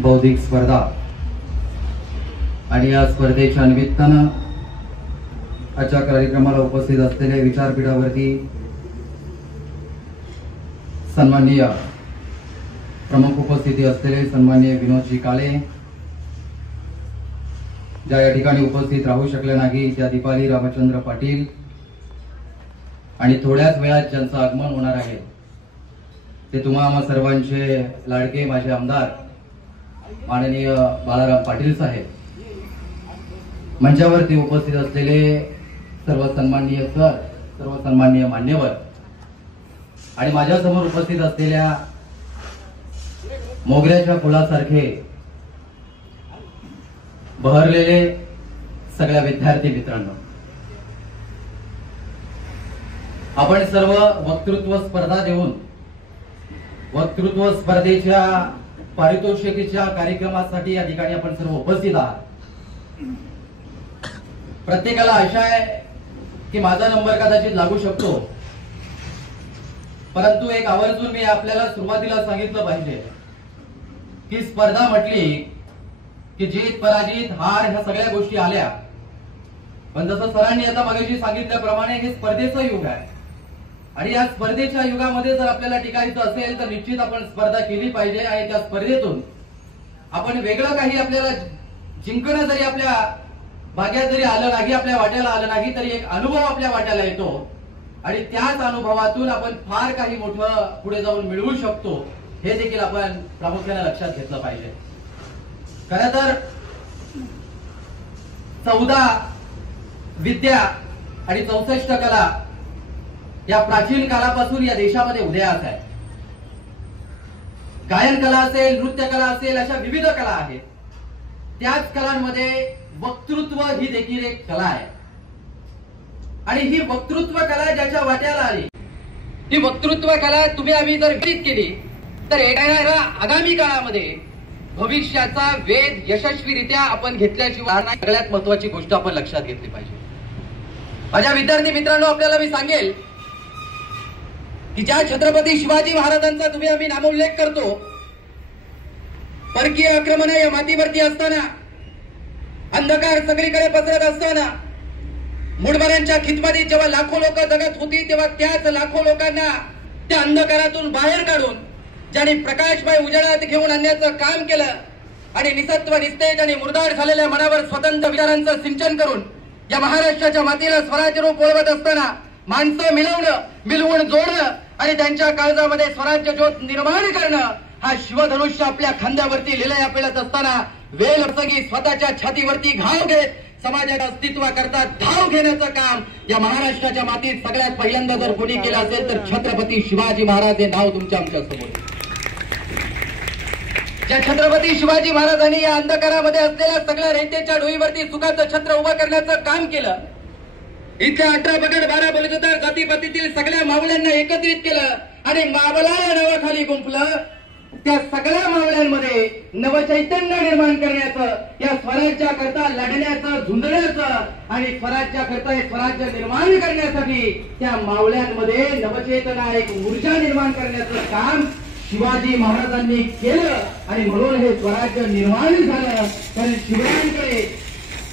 बौद्धिक स्पर्धा आणि या स्पर्धेच्या निमित्तानं आजच्या कार्यक्रमाला उपस्थित असलेल्या विचारपीठावरती सन्माननीय प्रमुख उपस्थिती असलेले सन्माननीय विनोदजी काळे, ज्या या ठिकाणी उपस्थित राहू शकल्या नाही त्या दीपाली रामचंद्र पाटील आणि थोड्याच वेळात ज्यांचं आगमन होणार आहे ते तुम्हा सर्वांचे लाडके माझे आमदार माननीय बाळाराम पाटील साहेब, मंचावरती उपस्थित असलेले सर्व सन्माननीय सर, सर्व सन्माननीय मान्यवर आणि माझ्या समोर उपस्थित असलेल्या मोगऱ्याच्या फुलासारखे बहरलेले सगळ्या विद्यार्थी मित्रांनो, आपण सर्व वक्तृत्व स्पर्धा देऊन वक्तृत्व स्पर्धेच्या पारितोषिकीच्या कार्यक्रमासाठी या ठिकाणी आपण सर्व उपस्थित आहात। प्रत्येकाला आशा आहे की माझा नंबर कदाचित लागू शकतो, परंतु एक आवर्जून मी आपल्याला सुरुवातीला सांगितलं पाहिजे की स्पर्धा म्हटली की जीत पराजित हार ह्या सगळ्या गोष्टी आल्या, पण जसं सरांनी आता मागेशी सांगितल्याप्रमाणे हे स्पर्धेचं युग आहे आणि या स्पर्धेच्या युगामध्ये जर आपल्याला टिकायचं असेल तर निश्चित आपण स्पर्धा केली पाहिजे आणि त्या स्पर्धेतून आपण वेगळं काही आपल्याला जिंकणं जरी आपल्या भाग्यात जरी आलं नाही, आपल्या वाट्याला आलं नाही, तरी एक अनुभव आपल्या वाट्याला येतो आणि त्याच अनुभवातून आपण फार काही मोठं पुढे जाऊन मिळवू शकतो, हे देखील आपण प्रामुख्याने लक्षात घेतलं पाहिजे। खरं तर 14 विद्या आणि 64 कला या प्राचीन कालापासून या देशामध्ये उदयास आहे। गायन कला असेल, नृत्य कला असेल, अशा विविध कला आहेत। त्याच कलांमध्ये वक्तृत्व ही देखील एक कला आहे आणि ही वक्तृत्व कला ज्याच्या वाट्याला आली, ही वक्तृत्व कला तुम्ही आम्ही जर विकसित केली तर येणाऱ्या आगामी काळामध्ये भविष्याचा वेध यशस्वीरित्या आपण घेतल्याची सगळ्यात महत्वाची गोष्ट आपण लक्षात घेतली पाहिजे। माझ्या विद्यार्थी मित्रांनो, आपल्याला मी सांगेल की ज्या छत्रपती शिवाजी महाराजांचा तुम्ही आम्ही नामोल्लेख करतो, परकीय आक्रमण या मातीवरती असताना, अंधकार सगळीकडे पसरत असताना, मुठभरांच्या खिदमतीत जेव्हा लाखो लोक जगत होती तेव्हा त्याच लाखो लोकांना त्या अंधकारातून बाहेर काढून ज्यांनी प्रकाशमय उजेडात घेऊन आणण्याचं काम केलं आणि निसत्व निस्तेज आणि मुरदार झालेल्या मनावर स्वतंत्र विचारांचं सिंचन करून या महाराष्ट्राच्या मातीला स्वराज्य रूप ओळवत असताना माणसं मिळवून जोडणं आणि त्यांच्या काळजामध्ये स्वराज्य ज्योत निर्माण करणं हा शिवधनुष्य आपल्या खांद्यावरती लिलया पेळत असताना वेलसगी स्वतःच्या छातीवरती घाव घेत समाजाच्या अस्तित्वाकरता धाव घेण्याचं काम या महाराष्ट्राच्या मातीत सगळ्यात पहिल्यांदा जर कोणी केलं असेल तर छत्रपती शिवाजी महाराज हे नाव तुमच्या आमच्या समोर। ज्या छत्रपती शिवाजी महाराजांनी या अंधकारामध्ये असलेल्या सगळ्या रयतेच्या डोईवरती सुखाचं छत्र उभं करण्याचं काम केलं, इथल्या 18 पगड 12 बलुतेदार जातीपातीतील सगळ्या मावळ्यांना एकत्रित केलं आणि मावळा या नावाखाली गुंफलं, त्या सगळ्या मावळ्यांमध्ये नवचैतन्य निर्माण करण्याचं, या स्वराज्याकरता लढण्याचं, झुंजण्याचं आणि स्वराज्याकरता हे स्वराज्य निर्माण करण्यासाठी त्या मावळ्यांमध्ये नवचेतना, एक ऊर्जा निर्माण करण्याचं काम शिवाजी महाराजांनी केलं आणि म्हणून हे स्वराज्य निर्माण झालं। कारण शिवरायांकडे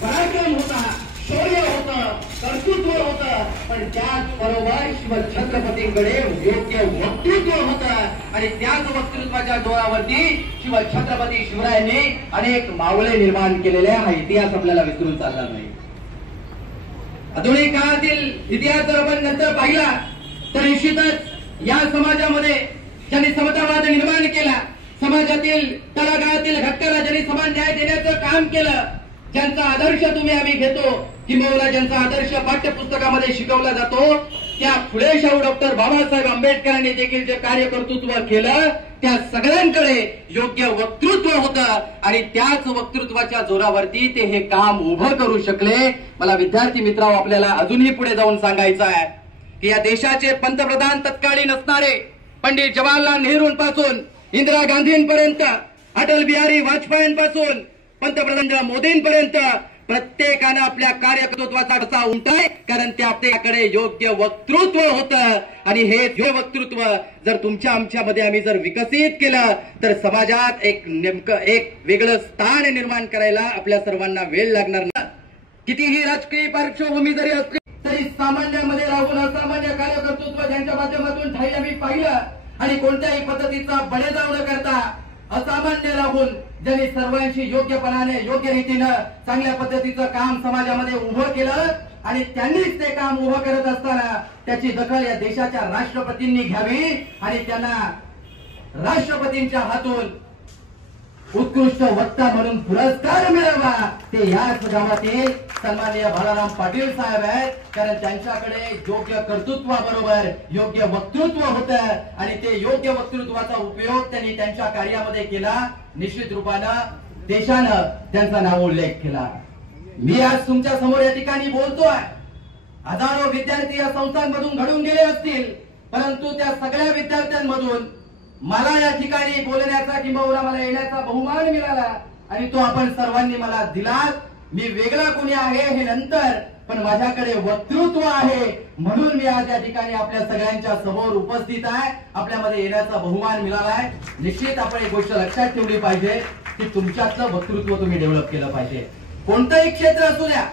पराक्रम होता, शौर्य होतं, कर्तृत्व होतं, पण त्याचबरोबर शिवछत्रपतींकडे योग्य वक्तृत्व होतं आणि त्याच वक्तृत्वाच्या जोरावरती शिवछत्रपती शिवरायांनी अनेक मावळे निर्माण केलेले हा इतिहास आपल्याला विसरून चालला नाही। आधुनिक काळातील इतिहास जर आपण नंतर पाहिला तर निश्चितच या समाजामध्ये ज्यांनी समतावाद निर्माण केला, समाजातील तळागाळातील घटकाला ज्यांनी समान न्याय देण्याचं काम केलं, ज्यांचा आदर्श तुम्ही आम्ही घेतो, किंबहुना ज्यांचा आदर्श पाठ्यपुस्तकामध्ये शिकवला जातो, त्या फुले शाहू डॉक्टर बाबासाहेब आंबेडकरांनी देखील जे कार्य कर्तृत्व केलं त्या सगळ्यांकडे योग्य वक्तृत्व होतं आणि त्याच वक्तृत्वाच्या जोरावरती ते हे काम उभं करू शकले। मला विद्यार्थी मित्रांनो, आपल्याला अजूनही पुढे जाऊन सांगायचं आहे की या देशाचे पंतप्रधान तत्कालीन असणारे पंडित जवाहरलाल नेहरूंपासून इंदिरा गांधींपर्यंत, अटल बिहारी वाजपेयींपासून पंतप्रधान मोदींपर्यंत प्रत्येकानं आपल्या कार्यकर्तृत्वाचा ठसा उमटलाय, कारण ते आपल्याकडे योग्य वक्तृत्व होतं आणि हे योग्य वक्तृत्व जर तुमच्या आमच्यामध्ये आम्ही जर विकसित केलं तर समाजात नेमकं एक वेगळं स्थान निर्माण करायला आपल्या सर्वांना वेळ लागणार नाही. कितीही राजकीय पार्श्वभूमी जरी असली तरी सामान्यामध्ये राहून असामान्य कार्यकर्तृत्व ज्यांच्या माध्यमातून ठाई आम्ही पाहिलं आणि कोणत्याही पद्धतीचा बळेजाव न करता असामान्य राहून ज्यांनी सर्वांशी योग्यपणाने योग्य रीतीनं चांगल्या पद्धतीचं काम समाजामध्ये उभं केलं आणि त्यांनीच ते काम उभं करत असताना त्याची दखल या देशाच्या राष्ट्रपतींनी घ्यावी आणि त्यांना राष्ट्रपतींच्या हातून उत्कृष्ट वक्ता म्हणून पुरस्कार मिळावा. ते याच गावातील सन्माननीय बाळाराम पाटील साहेब आहेत, कारण त्यांच्याकडे योग्य कर्तृत्वाबरोबर योग्य वक्तृत्व होतं आणि ते योग्य वक्तृत्वाचा उपयोग त्यांनी त्यांच्या कार्यामध्ये केला. निश्चित रूपानं देशानं त्यांचा नाव उल्लेख केला. मी आज तुमच्या समोर या ठिकाणी बोलतोय. हजारो विद्यार्थी या संस्थांमधून घडून गेले असतील, परंतु त्या सगळ्या विद्यार्थ्यांमधून मला या ठिकाणी बोलण्याचा किंबहुना मला येण्याचा बहुमान मिळाला आणि तो आपण सर्वांनी मला दिला. मी वेगळा कोणी आहे हे नंतर, पण माझ्याकडे वक्तृत्व आहे म्हणून मी आज या ठिकाणी आपल्या सगळ्यांच्या समोर उपस्थित आहे. आपल्यामध्ये येण्याचा बहुमान मिळाला आहे. निश्चित आपण एक गोष्ट लक्षात ठेवली पाहिजे की तुमच्यातलं वक्तृत्व तुम्ही डेव्हलप केलं पाहिजे. कोणतंही क्षेत्र असू द्या,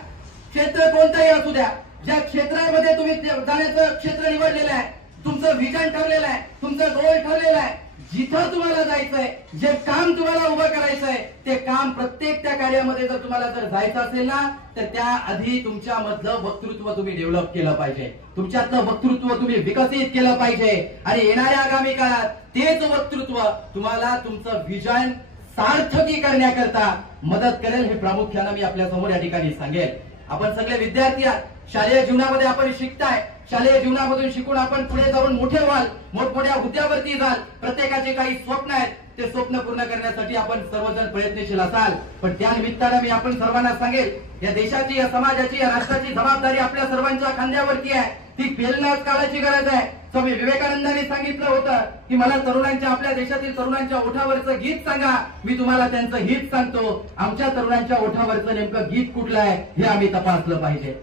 क्षेत्र कोणतंही असू द्या, ज्या क्षेत्रामध्ये तुम्ही जाण्याचं क्षेत्र निवडलेलं आहे, तुमचं विजन ठरलेलं आहे, तुमचं गोल ठरलेलं आहे, जिथं तुम्हाला जायचंय, जे काम तुम्हाला उभं करायचंय ते काम प्रत्येक त्या कार्यामध्ये जर तुम्हाला जर जायचं असेल ना तर त्याआधी तुमच्या मधलं वक्तृत्व तुम्ही डेव्हलप केलं पाहिजे. तुमच्यातलं वक्तृत्व तुम्ही विकसित केलं पाहिजे आणि येणाऱ्या आगामी काळात तेच वक्तृत्व तुम्हाला तुमचं विजन सार्थकी करण्याकरता मदत करेल. हे प्रामुख्याने मी आपल्या समोर या ठिकाणी सांगेल. आपण सगळे विद्यार्थी आहात, शालेय जीवनामध्ये आपण शिकताय, शालेय जीवनामधून शिकून आपण पुढे जाऊन मोठे व्हाल, मोठमोठ्या हुद्द्यावरती जाल. प्रत्येकाचे काही स्वप्न आहेत, ते स्वप्न पूर्ण करण्यासाठी आपण सर्वजण प्रयत्नशील असाल. पण त्या निमित्तानं मी आपण सर्वांना सांगेल, या देशाची, या समाजाची, या राष्ट्राची जबाबदारी आपल्या सर्वांच्या खांद्यावरती आहे. ती पेलण्याच काळाची गरज आहे. स्वामी विवेकानंदांनी सांगितलं होतं की मला तरुणांच्या, आपल्या देशातील तरुणांच्या ओठावरचं गीत सांगा, मी तुम्हाला त्यांचं हित सांगतो. आमच्या तरुणांच्या ओठावरचं नेमकं गीत कुठलं आहे हे आम्ही तपासलं पाहिजे.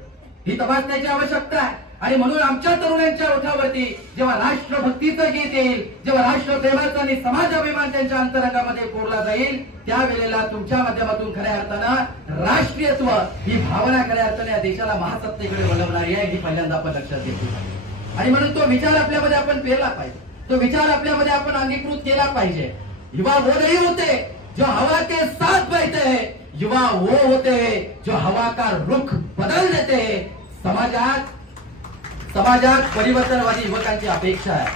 ही तपासण्याची आवश्यकता आहे आणि म्हणून आमच्या तरुणांच्या ओठावरती जेव्हा राष्ट्रभक्तीचं गीत येईल, जेव्हा राष्ट्रप्रेमाचा आणि समाजाभिमान त्यांच्या अंतरंगामध्ये कोरला जाईल, त्यावेळेला तुमच्या माध्यमातून खऱ्या अर्थानं राष्ट्रीयत्व ही भावना खऱ्या अर्थाने या देशाला महासत्तेकडे वळवणारी आहे. ही पहिल्यांदा आपण लक्षात घेतली पाहिजे आणि म्हणून तो विचार आपल्यामध्ये आपण पेरला पाहिजे, तो विचार आपल्यामध्ये आपण अंगीकृत केला पाहिजे. युवा वो नहीं होते जो हवा के साथ बहते हैं, युवा वो होते हैं जो हवा का रुख बदल देते हैं. समाजात परिवर्तनवादी युवकांची अपेक्षा आहे.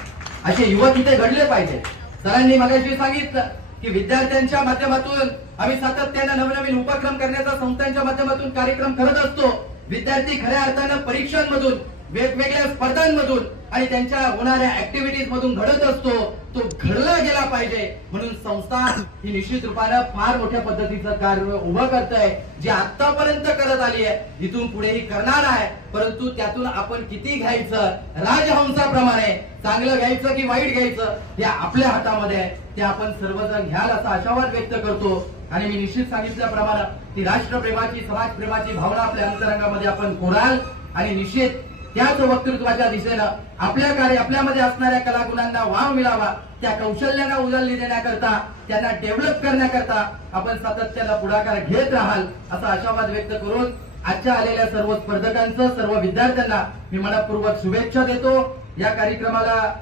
असे युवक इथे घडले पाहिजे. सरांनी मगाशी सांगितलं की विद्यार्थ्यांच्या माध्यमातून आम्ही सातत्याने नवनवीन उपक्रम करण्याचा संस्थांच्या माध्यमातून कार्यक्रम करत असतो. विद्यार्थी खऱ्या अर्थानं परीक्षांमधून, वेगवेगळ्या स्पर्धांमधून आणि त्यांच्या होणाऱ्या ऍक्टिव्हिटीज मधून घडत असतो. तो घडला गेला पाहिजे म्हणून संस्था ही निश्चित रूपानं फार मोठ्या पद्धतीचं कार्य उभं करत आहे, जे आतापर्यंत करत आली आहे, इथून पुढेही करणार आहे. परंतु त्यातून आपण किती घ्यायचं, राजहंसाप्रमाणे चांगलं घ्यायचं की वाईट घ्यायचं हे आपल्या हातामध्ये आहे. ते आपण सर्वजण घ्याल असा आशावाद व्यक्त करतो आणि मी निश्चित सांगितल्याप्रमाणे ती राष्ट्रप्रेमाची, समाजप्रेमाची भावना आपल्या अंतरंगामध्ये आपण कोराल आणि निश्चित त्याच वक्तृत्वाच्या दिशेनं आपल्यामध्ये असणाऱ्या कलागुणांना वाव मिळावा, त्या कौशल्यांना उजळणी देण्याकरता, त्यांना डेव्हलप करण्याकरता आपण सातत्यानं पुढाकार घेत राहाल असा आशावाद व्यक्त करून आजच्या आलेल्या सर्व स्पर्धकांचं, सर्व विद्यार्थ्यांना मी मनपूर्वक शुभेच्छा देतो. या कार्यक्रमाला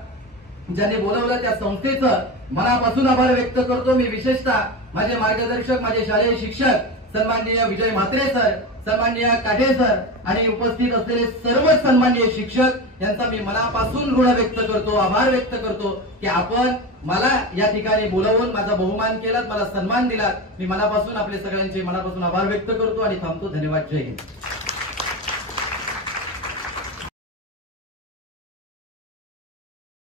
ज्यांनी बोलवलं त्या संस्थेचं मनापासून आभार व्यक्त करतो. मी विशेषतः माझे मार्गदर्शक, माझे शालेय शिक्षक सन्माननीय विजय म्हात्रे सर, सन्माननीय काटे सर आणि उपस्थित असलेले सर्व सन्माननीय शिक्षक यांचा मी मनापासून ऋण व्यक्त करतो, आभार व्यक्त करतो की आपण मला या ठिकाणी बोलवून माझा बहुमान केलात, मला सन्मान दिलात. मी मनापासून आपले सगळ्यांचे मनापासून आभार व्यक्त करतो आणि थांबतो. धन्यवाद. जय हिंद.